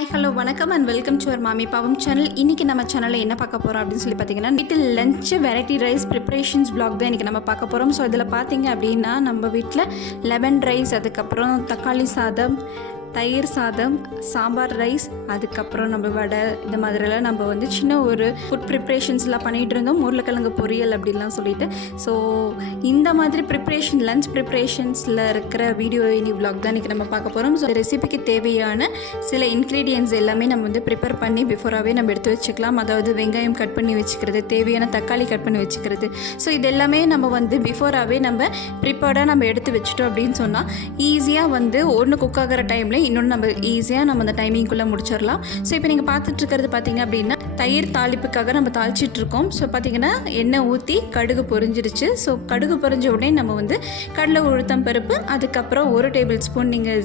Hi hello வணக்கம் and welcome to our மாமி பாவம் சேனல். இன்றைக்கி நம்ம சேனலில் என்ன பார்க்க போகிறோம் அப்படின்னு சொல்லி பார்த்தீங்கன்னா, வீட்டில் lunch variety rice preparations vlog தான் இன்றைக்கி நம்ம பார்க்க போகிறோம். ஸோ இதில் பார்த்தீங்க அப்படின்னா நம்ம வீட்டில் லெமன் ரைஸ், அதுக்கப்புறம் தக்காளி சாதம், தயிர் சாதம், சாம்பார் ரைஸ், அதுக்கப்புறம் நம்ம வடை, இந்த மாதிரிலாம் நம்ம வந்து சின்ன ஒரு ஃபுட் ப்ரிப்ரேஷன்ஸ்லாம் பண்ணிகிட்டு இருந்தோம். உருளைக்கிழங்கு பொரியல் அப்படின்லாம் சொல்லிட்டு. ஸோ இந்த மாதிரி லஞ்ச் ப்ரிப்ரேஷன்ஸில் இருக்கிற வீடியோ vlog தான் இன்றைக்கி நம்ம பார்க்க போகிறோம். ஸோ ரெசிபிக்கு தேவையான சில இன்க்ரீடியன்ட்ஸ் எல்லாமே நம்ம வந்து ப்ரிப்பேர் பண்ணி பிஃபோராகவே நம்ம எடுத்து வச்சுக்கலாம். அதாவது வெங்காயம் கட் பண்ணி வச்சுக்கிறது, தேவையான தக்காளி கட் பண்ணி வச்சுக்கிறது. ஸோ இது எல்லாமே நம்ம வந்து பிஃபோராகவே நம்ம ப்ரிப்பேர்டாக நம்ம எடுத்து வச்சுட்டோம் அப்படின்னு சொன்னால் ஈஸியாக வந்து ஒன்று குக் ஆகிற டைமில் இன்னொன்று நம்ம ஈஸியாக நம்ம அந்த டைமிங்குள்ளே முடிச்சிடலாம். ஸோ இப்போ நீங்கள் பார்த்துட்ருக்கிறது பார்த்தீங்க அப்படின்னா தயிர் தாளிப்புக்காக நம்ம தாளிச்சிட்ருக்கோம். ஸோ பார்த்திங்கன்னா எண்ணெய் ஊற்றி கடுகு பொரிஞ்சிருச்சு. ஸோ கடுகு பொரிஞ்ச உடனே நம்ம வந்து கடலை உளுத்தம் பருப்பு, அதுக்கப்புறம் 1 டேபிள் ஸ்பூன் நீங்கள்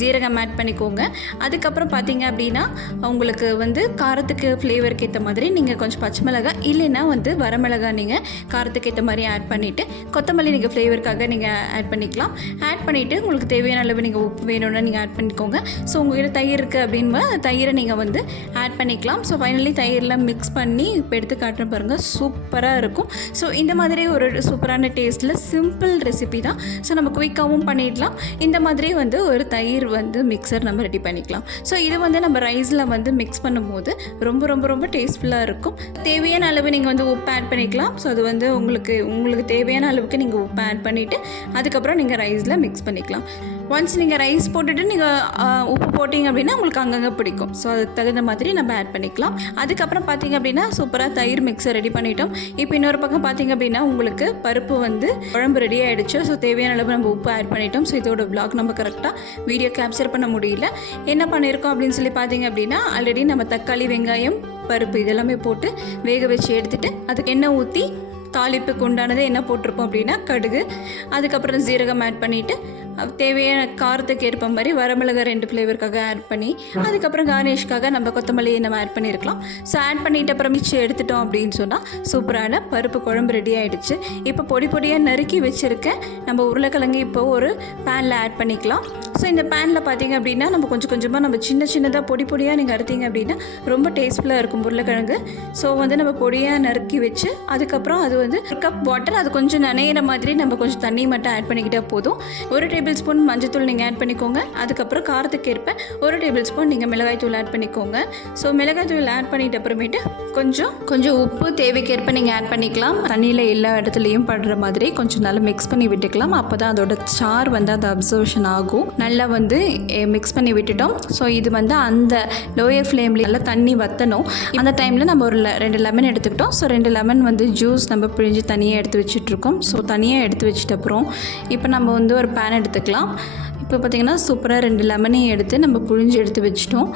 ஜீரகம் ஆட் பண்ணிக்கோங்க. அதுக்கப்புறம் பார்த்தீங்க அப்படின்னா உங்களுக்கு வந்து காரத்துக்கு ஃப்ளேவருக்கு ஏற்ற மாதிரி நீங்கள் கொஞ்சம் பச்சை மிளகாய் இல்லைன்னா வந்து வரமிளகாய் நீங்கள் காரத்துக்கு ஏற்ற மாதிரி ஆட் பண்ணிவிட்டு, கொத்தமல்லி நீங்கள் ஃப்ளேவருக்காக நீங்கள் ஆட் பண்ணிக்கலாம். ஆட் பண்ணிவிட்டு உங்களுக்கு தேவையான அளவு நீங்கள் உப்பு வேணும்னா நீங்கள் ஆட் பண்ணிக்கோங்க. ஸோ உங்கள்கிட்ட தயிர் இருக்குது அப்படின்னா தயிரை நீங்கள் வந்து ஆட் பண்ணிக்கலாம். ஸோ ஃபைனலி தயிரெலாம் மிக்ஸ் பண்ணி இப்போ எடுத்து காட்டுறேன் பாருங்கள், சூப்பராக இருக்கும். ஸோ இந்த மாதிரி ஒரு சூப்பரான டேஸ்ட்டில் சிம்பிள் ரெசிபி தான். ஸோ நம்ம குயிக்காகவும் பண்ணிடலாம். இந்த மாதிரி வந்து ஒரு தயிர் வந்து மிக்சர் நம்ம ரெடி பண்ணிக்கலாம். ஸோ இது வந்து நம்ம ரைஸில் வந்து மிக்ஸ் பண்ணும்போது ரொம்ப ரொம்ப ரொம்ப டேஸ்ட்ஃபுல்லாக இருக்கும். தேவையான அளவு நீங்கள் வந்து உப்பு ஆட் பண்ணிக்கலாம். ஸோ அது வந்து உங்களுக்கு தேவையான அளவுக்கு நீங்கள் உப்பு ஆட் பண்ணிவிட்டு அதுக்கப்புறம் நீங்கள் ரைஸில் மிக்ஸ் பண்ணிக்கலாம். ஒன்ஸ் நீங்கள் ரைஸ் போட்டுட்டு நீங்கள் உப்பு போட்டிங்க அப்படின்னா உங்களுக்கு அங்கங்கே பிடிக்கும். ஸோ அதுக்கு தகுந்த மாதிரி நம்ம ஆட் பண்ணிக்கலாம். அதுக்கப்புறம் பார்த்திங்க அப்படின்னா சூப்பராக தயிர் மிக்ஸை ரெடி பண்ணிட்டோம். இப்போ இன்னொரு பக்கம் பார்த்திங்க அப்படின்னா உங்களுக்கு பருப்பு வந்து குழம்பு ரெடி ஆகிடுச்சு. ஸோ தேவையான அளவு நம்ம உப்பு ஆட் பண்ணிட்டோம். ஸோ இதோட vlog நம்ம கரெக்டாக வீடியோ கேப்சர் பண்ண முடியல. என்ன பண்ணியிருக்கோம் அப்படின்னு சொல்லி பார்த்திங்க அப்படின்னா ஆல்ரெடி நம்ம தக்காளி, வெங்காயம், பருப்பு இதெல்லாமே போட்டு வேக வச்சு எடுத்துகிட்டு அதுக்கு எண்ணெய் ஊற்றி தாளிப்புக்கு உண்டானது என்ன போட்டிருப்போம் அப்படின்னா கடுகு, அதுக்கப்புறம் ஜீரகம் ஆட் பண்ணிவிட்டு தேவையான காரத்துக்கு ஏற்ப மாதிரி வரமிளகாய் 2 ஃப்ளேவருக்காக ஆட் பண்ணி அதுக்கப்புறம் கார்னிஷ்காக நம்ம கொத்தமல்லியை நம்ம ஆட் பண்ணியிருக்கலாம். ஸோ ஆட் பண்ணிவிட்டு அப்புறம் மிச்சம் எடுத்துட்டோம் அப்படின்னு சொன்னால் சூப்பரான பருப்பு குழம்பு ரெடி ஆகிடுச்சு. இப்போ பொடி பொடியாக நறுக்கி வச்சுருக்க நம்ம உருளைக்கிழங்கு இப்போ ஒரு பேனில் ஆட் பண்ணிக்கலாம். ஸோ இந்த பேனில் பார்த்திங்க அப்படின்னா நம்ம கொஞ்சம் கொஞ்சமாக நம்ம சின்னதாக பொடி பொடியாக நீங்கள் அறுத்திங்க அப்படின்னா ரொம்ப டேஸ்ட்ஃபுல்லாக இருக்கும் உருளைக்கிழங்கு. ஸோ வந்து நம்ம பொடியாக நறுக்கி வச்சு அதுக்கப்புறம் அது வந்து 1 கப் வாட்டர், அது கொஞ்சம் நனையிற மாதிரி நம்ம கொஞ்சம் தண்ணி மட்டும் ஆட் பண்ணிக்கிட்டால் போதும். 1 டேபிள் ஸ்பூன் மஞ்சத்தூள் நீங்கள் ஆட் பண்ணிக்கோங்க. அதுக்கப்புறம் காரத்துக்கு ஏற்ப 1 டேபிள் ஸ்பூன் நீங்கள் மிளகாய் தூள் ஆட் பண்ணிக்கோங்க. ஸோ மிளகாய் தூள் ஆட் பண்ணிட்ட அப்புறமேட்டு கொஞ்சம் உப்பு தேவைக்கேற்ப நீங்கள் ஆட் பண்ணிக்கலாம். தண்ணியில் எல்லா இடத்துலையும் படுற மாதிரி கொஞ்சம் நல்லா மிக்ஸ் பண்ணி விட்டுக்கலாம். அப்போ தான் அதோட சார் வந்து அந்த அப்சர்வேஷன் ஆகும். நல்லா வந்து மிக்ஸ் பண்ணி விட்டுட்டோம். ஸோ இது வந்து அந்த லோயர் ஃப்ளேமில் நல்லா தண்ணி வற்றணும். அந்த டைமில் நம்ம ஒரு 2 லெமன் எடுத்துக்கிட்டோம். ஸோ 2 லெமன் வந்து ஜூஸ் நம்ம பிழிஞ்சு தனியாக எடுத்து வச்சுட்ருக்கோம். ஸோ தனியாக எடுத்து வச்சுட்டு அப்புறம் இப்போ நம்ம வந்து ஒரு பேன் எடுத்துக்கலாம். இப்போ பார்த்திங்கன்னா சூப்பராக 2 லெமனையும் எடுத்து நம்ம புழிஞ்சு எடுத்து வச்சிட்டோம்.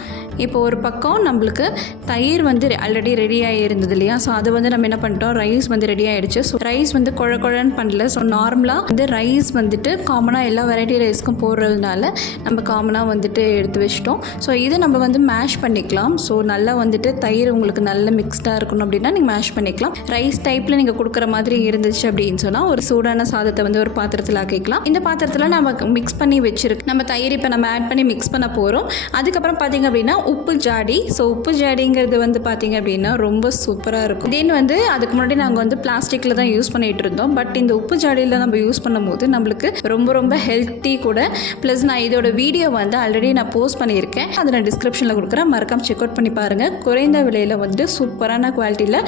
இப்போ ஒரு பக்கம் நம்மளுக்கு தயிர் வந்து ஆல்ரெடி ரெடியாகி இருந்தது இல்லையா. ஸோ அது வந்து நம்ம என்ன பண்ணிட்டோம், ரைஸ் வந்து ரெடி ஆகிடுச்சு. ஸோ ரைஸ் வந்து குழன்னு பண்ணல. ஸோ நார்மலாக வந்து ரைஸ் வந்துட்டு காமனாக எல்லா வெரைட்டி ரைஸ்க்கும் போடுறதுனால நம்ம காமனாக வந்துட்டு எடுத்து வச்சிட்டோம். ஸோ இதை நம்ம வந்து மேஷ் பண்ணிக்கலாம். ஸோ நல்லா வந்துட்டு தயிர் உங்களுக்கு நல்ல மிக்ஸ்டாக இருக்கணும் அப்படின்னா நீங்கள் மேஷ் பண்ணிக்கலாம். ரைஸ் டைப்பில் நீங்கள் கொடுக்குற மாதிரி இருந்துச்சு அப்படின்னு சொன்னால் ஒரு சூடான சாதத்தை வந்து ஒரு பாத்திரத்தில் ஆக்கிக்கலாம். இந்த பாத்திரத்தில் நம்ம மிக்ஸ் பண்ணி வச்சு நம்ம தயிர் இப்போ நம்ம ஆட் பண்ணி மிக்ஸ் பண்ண போகிறோம். அதுக்கப்புறம் பார்த்திங்க அப்படின்னா உப்பு ஜாடி. ஸோ உப்பு ஜாடிங்கிறது வந்து பார்த்திங்க அப்படின்னா ரொம்ப சூப்பராக இருக்கும். இதேன்னு வந்து அதுக்கு முன்னாடி நாங்கள் வந்து பிளாஸ்டிக்கில் தான் யூஸ் பண்ணிகிட்டு இருந்தோம். பட் இந்த உப்பு ஜாடியில் நம்ம யூஸ் பண்ணும்போது நம்மளுக்கு ரொம்ப ரொம்ப ஹெல்த்தி கூட. ப்ளஸ் நான் இதோட வீடியோ வந்து ஆல்ரெடி நான் போஸ்ட் பண்ணியிருக்கேன். அதை நான் டிஸ்கிரிப்ஷனில் கொடுக்குறேன், மறக்காம செக் அவுட் பண்ணி பாருங்கள். குறைந்த விலையில் வந்துட்டு சூப்பரான குவாலிட்டியில்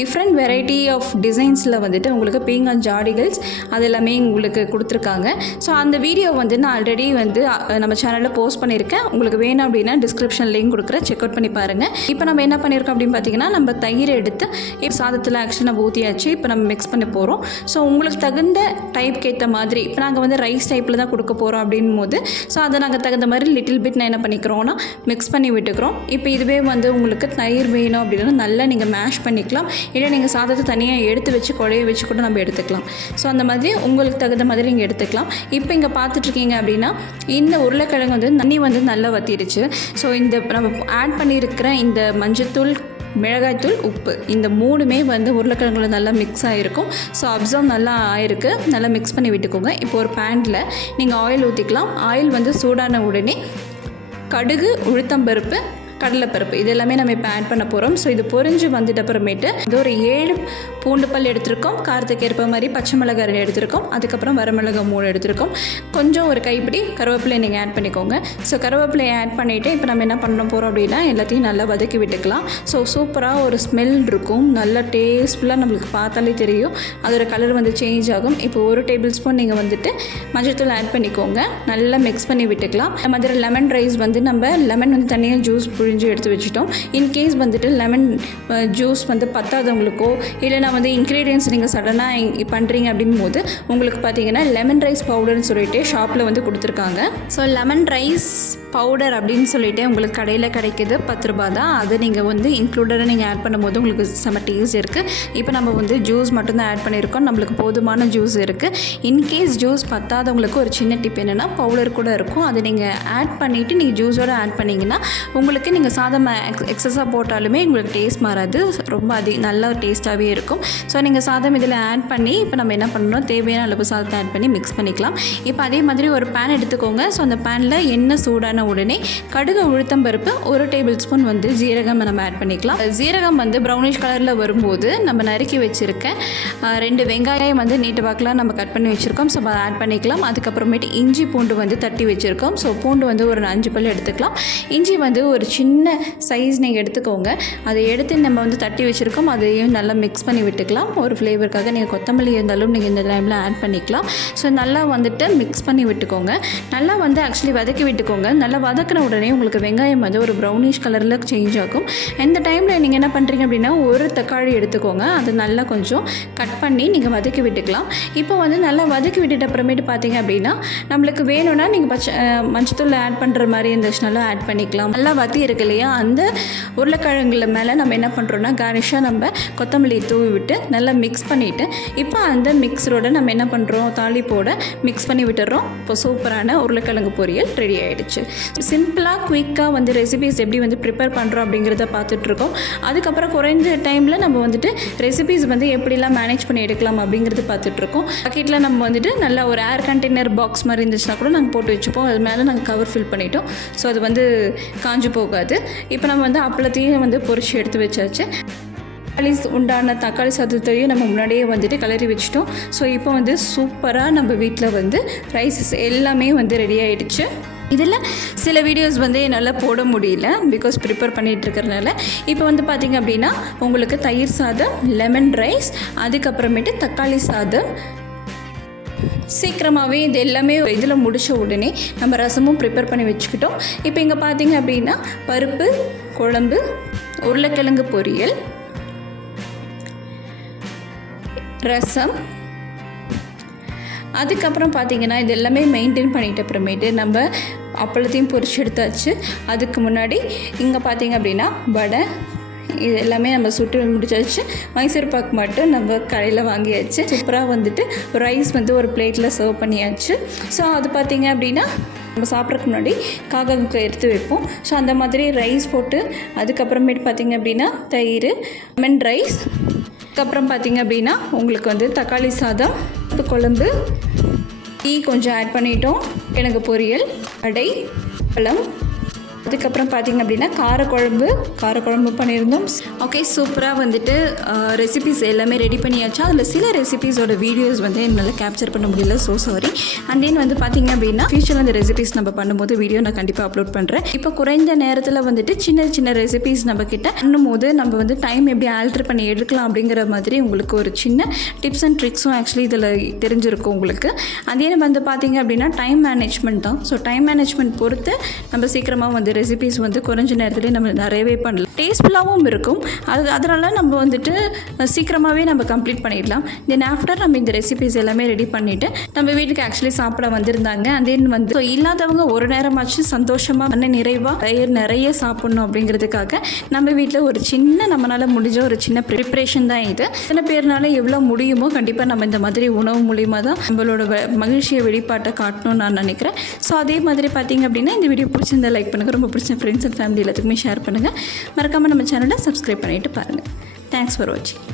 டிஃப்ரெண்ட் வெரைட்டி ஆஃப் டிசைன்ஸில் வந்துட்டு உங்களுக்கு பீங்கான் ஜாடிகள்ஸ் அது எல்லாமே உங்களுக்கு கொடுத்துருக்காங்க. ஸோ அந்த வீடியோ வந்து நான் ஆல்ரெடி வந்து நம்ம சேனலில் போஸ்ட் பண்ணியிருக்கேன். உங்களுக்கு வேணும் அப்படின்னா டிஸ்கிரிப்ஷன் லிங்க் கொடுக்குறேன், செக் அவுட் பண்ணி பாருங்கள். இப்போ நம்ம என்ன பண்ணியிருக்கோம் அப்படின்னு பார்த்தீங்கன்னா நம்ம தயிர் எடுத்து இப்போ சாதத்தில் ஆக்சுவலாக நம்ம ஊற்றியாச்சு. இப்போ நம்ம மிக்ஸ் பண்ண போகிறோம். ஸோ உங்களுக்கு தகுந்த டைப்க்கு ஏற்ற மாதிரி இப்போ நாங்கள் வந்து ரைஸ் டைப்பில் தான் கொடுக்க போகிறோம் அப்படின் போது ஸோ அதை நாங்கள் தகுந்த மாதிரி லிட்டில் பிட் நான் என்ன பண்ணிக்கிறோன்னா மிக்ஸ் பண்ணி விட்டுக்கிறோம். இப்போ இதுவே வந்து உங்களுக்கு தயிர் வேணும் அப்படின்னா நல்லா நீங்கள் மேஷ் பண்ணிக்கலாம். இல்லை நீங்கள் சாதத்தை தனியாக எடுத்து வச்சு குழைய வச்சு கூட நம்ம எடுத்துக்கலாம். ஸோ அந்த மாதிரி உங்களுக்கு தகுந்த மாதிரி நீங்கள் எடுத்துக்கலாம். இப்போ இங்கே பார்த்துட்ருக்கீங்க அப்படின்னா இந்த உருளைக்கிழங்கு வந்து தண்ணி வந்து நல்லா வற்றிடுச்சு. ஸோ இந்த நம்ம ஆட் பண்ணியிருக்கிற இந்த மஞ்சத்தூள், மிளகாய்த்தூள், உப்பு இந்த 3மே வந்து உருளைக்கிழங்குல நல்லா மிக்ஸ் ஆகிருக்கும். ஸோ அப்சர்வ் நல்லா ஆயிருக்கு. நல்லா மிக்ஸ் பண்ணி விட்டுக்கோங்க. இப்போ ஒரு பேனில் நீங்கள் ஆயில் ஊற்றிக்கலாம். ஆயில் வந்து சூடான உடனே கடுகு, உளுத்தம்பருப்பு, கடலைப்பருப்பு இது எல்லாமே நம்ம இப்போ ஆட் பண்ண போகிறோம். ஸோ இது பொரிஞ்சு வந்துட்டு அப்புறமேட்டு இது ஒரு 7 பூண்டு பல் எடுத்திருக்கோம், காரத்துக்கு ஏற்ப மாதிரி பச்சை மிளகாய் 2 எடுத்திருக்கோம், அதுக்கப்புறம் வரமிளகாய் 3 எடுத்திருக்கோம், கொஞ்சம் ஒரு கைப்பிடி கருவேப்பிலை நீங்கள் ஆட் பண்ணிக்கோங்க. ஸோ கருவேப்பிலையை ஆட் பண்ணிவிட்டு இப்போ நம்ம என்ன பண்ண போகிறோம் அப்படின்னா எல்லாத்தையும் நல்லா வதக்கி விட்டுக்கலாம். ஸோ சூப்பராக ஒரு ஸ்மெல் இருக்கும், நல்ல டேஸ்ட்ஃபுல்லாக நம்மளுக்கு பார்த்தாலே தெரியும், அதோட கலர் வந்து சேஞ்ச் ஆகும். இப்போ 1 டேபிள் ஸ்பூன் நீங்கள் வந்துட்டு மஞ்சள்தூள் ஆட் பண்ணிக்கோங்க, நல்லா மிக்ஸ் பண்ணி விட்டுக்கலாம். இந்த மாதிரி லெமன் ரைஸ் வந்து நம்ம லெமன் வந்து தனியாக ஜூஸ் புழிஞ்சு எடுத்து வச்சுட்டோம். இன்கேஸ் வந்துட்டு லெமன் ஜூஸ் வந்து பத்தாதவங்களுக்கோ இல்லைனா வந்து இன்க்ரீடியன்ஸ் நீங்கள் சடனாக பண்ணுறீங்க அப்படின் போது உங்களுக்கு பார்த்தீங்கன்னா லெமன் ரைஸ் பவுடர்னு சொல்லிட்டு ஷாப்பில் வந்து கொடுத்துருக்காங்க. ஸோ லெமன் ரைஸ் பவுடர் அப்படின்னு சொல்லிட்டு உங்களுக்கு கடையில் கிடைக்கிது, 10 ரூபா தான். அது நீங்கள் வந்து இன்க்ளூடடாக நீங்கள் ஆட் பண்ணும்போது உங்களுக்கு செம்ம டேஸ்ட் இருக்குது. இப்போ நம்ம வந்து ஜூஸ் மட்டும்தான் ஆட் பண்ணியிருக்கோம், நம்மளுக்கு போதுமான ஜூஸ் இருக்குது. இன்கேஸ் ஜூஸ் பத்தாதவங்களுக்கு ஒரு சின்ன டிப் என்னென்னா பவுடர் கூட இருக்கும், அதை நீங்கள் ஆட் பண்ணிவிட்டு நீங்கள் ஜூஸோடு ஆட் பண்ணிங்கன்னா உங்களுக்கு நீங்கள் சாதம் எக்ஸஸாக போட்டாலுமே உங்களுக்கு டேஸ்ட் மாறாது, ரொம்ப நல்லா டேஸ்ட்டாகவே இருக்கும். ஸோ நீங்கள் சாதம் இதில் ஆட் பண்ணி இப்போ நம்ம என்ன பண்ணணும், தேவையான அளவு சாதத்தை ஆட் பண்ணி மிக்ஸ் பண்ணிக்கலாம். இப்போ அதே மாதிரி ஒரு பேன் எடுத்துக்கோங்க. ஸோ அந்த பேனில் எண்ணெய் சூடான உடனே கடுகு உளுத்தம்பருப்பு 1 டேபிள் ஸ்பூன் வந்து ஜீரகம் நம்ம ஆட் பண்ணிக்கலாம். ஜீரகம் வந்து ப்ரௌனிஷ் கலரில் வரும்போது நம்ம நறுக்கி வச்சுருக்கேன் 2 வெங்காயம் வந்து நீட்டு வாக்கில் நம்ம கட் பண்ணி வச்சுருக்கோம். ஸோ அதை ஆட் பண்ணிக்கலாம். அதுக்கப்புறமேட்டு இஞ்சி பூண்டு வந்து தட்டி வச்சுருக்கோம். ஸோ பூண்டு வந்து ஒரு 5 பல் எடுத்துக்கலாம். இஞ்சி வந்து ஒரு சின்ன சைஸ் நீங்கள் எடுத்துக்கோங்க, அதை எடுத்து நம்ம வந்து தட்டி வச்சுருக்கோம், அதையும் நல்லா மிக்ஸ் பண்ணி விட்டுக்கலாம். ஒரு ஃப்ளேவருக்காக நீங்கள் கொத்தமல்லி இருந்தாலும் நீங்கள் இந்த டைமில் ஆட் பண்ணிக்கலாம். ஸோ நல்லா வந்துட்டு மிக்ஸ் பண்ணி விட்டுக்கோங்க, நல்லா வந்து ஆக்சுவலி வதக்கி விட்டுக்கோங்க. நல்லா வதக்கின உடனே உங்களுக்கு வெங்காயம் வந்து ஒரு ப்ரௌனிஷ் கலரில் சேஞ்ச் ஆகும். இந்த டைமில் நீங்கள் என்ன பண்ணுறீங்க அப்படின்னா ஒரு தக்காளி எடுத்துக்கோங்க, அது நல்லா கொஞ்சம் கட் பண்ணி நீங்கள் வதக்கி விட்டுக்கலாம். இப்போ வந்து நல்லா வதக்கி விட்டுட்டு அப்புறமேட்டு பார்த்தீங்க அப்படின்னா நம்மளுக்கு வேணும்னா நீங்கள் மஞ்சத்தூள் ஆட் பண்ணுற மாதிரி இருந்துச்சுனாலும் ஆட் பண்ணிக்கலாம். நல்லா வத்தி இருக்கு இல்லையா, அந்த உருளைக்கிழங்குல மேலே நம்ம என்ன பண்ணுறோன்னா கார்னிஷாக நம்ம கொத்தமல்லி தூவி விட்டு நல்லா மிக்ஸ் பண்ணிவிட்டு இப்போ அந்த மிக்ஸரோட நம்ம என்ன பண்ணுறோம், தாளிப்போட மிக்ஸ் பண்ணி விட்டுறோம். இப்போ சூப்பரான உருளைக்கிழங்கு பொரியல் ரெடி ஆகிடுச்சு. சிம்பிளாக குயிக்காக வந்து ரெசிபீஸ் எப்படி வந்து ப்ரிப்பேர் பண்ணுறோம் அப்படிங்கிறத பார்த்துட்ருக்கோம். அதுக்கப்புறம் குறைஞ்ச டைமில் நம்ம வந்துட்டு ரெசிபீஸ் வந்து எப்படிலாம் மேனேஜ் பண்ணி எடுக்கலாம் அப்படிங்கிறது பார்த்துட்ருக்கோம். பக்கெட்டில் நம்ம வந்துட்டு நல்லா ஒரு ஏர் கண்டெய்னர் பாக்ஸ் மாதிரி இருந்துச்சுன்னா கூட நாங்கள் போட்டு வச்சுப்போம், அது மேலே நாங்கள் கவர் ஃபில் பண்ணிட்டோம். ஸோ அது வந்து காஞ்சு போகாது. இப்போ நம்ம வந்து அப்பளத்தையும் வந்து பொரிச்சு எடுத்து வச்சாச்சு. உண்டான தக்காளி சாதத்தையும் நம்ம முன்னாடியே வந்துட்டு கிளறி வச்சுட்டோம். ஸோ இப்போ வந்து சூப்பராக நம்ம வீட்டில் வந்து ரைஸஸ் எல்லாமே வந்து ரெடி ஆகிடுச்சு. இதில் சில வீடியோஸ் வந்து என்னால் போட முடியல பிகாஸ் ப்ரிப்பேர் பண்ணிகிட்டு இருக்கிறதுனால. இப்போ வந்து பார்த்திங்க அப்படின்னா உங்களுக்கு தயிர் சாதம், லெமன் ரைஸ், அதுக்கப்புறமேட்டு தக்காளி சாதம், சீக்கிரமாகவே இது எல்லாமே இதில் முடித்த உடனே நம்ம ரசமும் ப்ரிப்பேர் பண்ணி வச்சுக்கிட்டோம். இப்போ இங்கே பார்த்திங்க அப்படின்னா பருப்பு குழம்பு, உருளைக்கிழங்கு பொரியல், ரசம், அதுக்கப்புறம் பார்த்திங்கன்னா இது எல்லாமே மெயின்டைன் பண்ணிட்ட அப்புறமேட்டு நம்ம அப்பளத்தையும் பொரிச்சு எடுத்தாச்சு. அதுக்கு முன்னாடி இங்கே பார்த்திங்க அப்படின்னா வடை, இது எல்லாமே நம்ம சுட்டு முடிச்சாச்சு. மைசூர் பாக் மட்டும் நம்ம கடையில் வாங்கியாச்சு. சூப்பராக வந்துட்டு ரைஸ் வந்து ஒரு பிளேட்டில் சர்வ் பண்ணியாச்சு. ஸோ அது பார்த்திங்க அப்படின்னா நம்ம சாப்பிட்றதுக்கு முன்னாடி காக்காவுக்கு எடுத்து வைப்போம். ஸோ அந்த மாதிரி ரைஸ் போட்டு அதுக்கப்புறமேட்டு பார்த்திங்க அப்படின்னா தயிர், லெமன் ரைஸ், அதுக்கப்புறம் பார்த்திங்க அப்படின்னா உங்களுக்கு வந்து தக்காளி சாதம், குழம்பு, டீ கொஞ்சம் ஆட் பண்ணிட்டோம், எனக்கு பொரியல், வடை, பழம், அதுக்கப்புறம் பார்த்திங்க அப்படின்னா காரக்குழம்பு பண்ணியிருந்தோம். ஓகே, சூப்பராக வந்துட்டு ரெசிபீஸ் எல்லாமே ரெடி பண்ணியாச்சு. அதில் சில ரெசிபீஸோட வீடியோஸ் வந்து என்னால் கேப்சர் பண்ண முடியல, ஸோ சாரி. அண்ட் தென் வந்து பார்த்திங்க அப்படின்னா ஃபியூச்சரில் அந்த ரெசிபீஸ் நம்ம பண்ணும்போது வீடியோ நான் கண்டிப்பாக அப்லோட் பண்ணுறேன். இப்போ குறைந்த நேரத்தில் வந்துட்டு சின்ன சின்ன ரெசிபீஸ் நம்ம கிட்ட பண்ணும்போது நம்ம வந்து டைம் எப்படி ஆல்ட்ரு பண்ணி எடுக்கலாம் அப்படிங்கிற மாதிரி உங்களுக்கு ஒரு சின்ன டிப்ஸ் அண்ட் ட்ரிக்ஸும் ஆக்சுவலி இதில் தெரிஞ்சிருக்கும் உங்களுக்கு. அதே வந்து பார்த்திங்க அப்படின்னா டைம் மேனேஜ்மெண்ட் தான். ஸோ டைம் மேனேஜ்மெண்ட் பொறுத்து நம்ம சீக்கிரமாக வந்து ரெசிபீஸ் வந்து குறைஞ்ச நேரத்துலேயே நம்ம நிறையவே பண்ணலாம், டேஸ்ட்ஃபுல்லாகவும் இருக்கும். அதனால நம்ம வந்துட்டு சீக்கிரமாகவே நம்ம கம்ப்ளீட் பண்ணிடலாம். தென் ஆஃப்டர் நம்ம இந்த ரெசிபீஸ் எல்லாமே ரெடி பண்ணிவிட்டு நம்ம வீட்டுக்கு ஆக்சுவலி சாப்பிட வந்திருந்தாங்க. அண்ட் தென் வந்து இல்லாதவங்க ஒரு நேரமாச்சு சந்தோஷமாக நிறைவாக நிறைய சாப்பிட்ணும் அப்படிங்கிறதுக்காக நம்ம வீட்டில் ஒரு சின்ன நம்மளால் முடிஞ்ச ஒரு சின்ன ப்ரிப்ரேஷன் தான் இது. சில பேர்னால எவ்வளோ முடியுமோ கண்டிப்பாக நம்ம இந்த மாதிரி உணவு மூலியமாக தான் நம்மளோட மகிழ்ச்சியை வெளிப்பாட்டை காட்டணும்னு நான் நினைக்கிறேன். ஸோ அதே மாதிரி பார்த்திங்க அப்படின்னா இந்த வீடியோ பிடிச்சிருந்தா லைக் பண்ணுங்கள், ரொம்ப பிடிச்ச ஃப்ரெண்ட்ஸ் அண்ட் ஃபேமிலி எல்லாத்துக்குமே ஷேர் பண்ணுங்கள். மறக்காமல் நம்ம சேனலை சப்ஸ்கிரைப் பண்ணிவிட்டு பாருங்கள். தேங்க்ஸ் ஃபார் வாட்சிங்.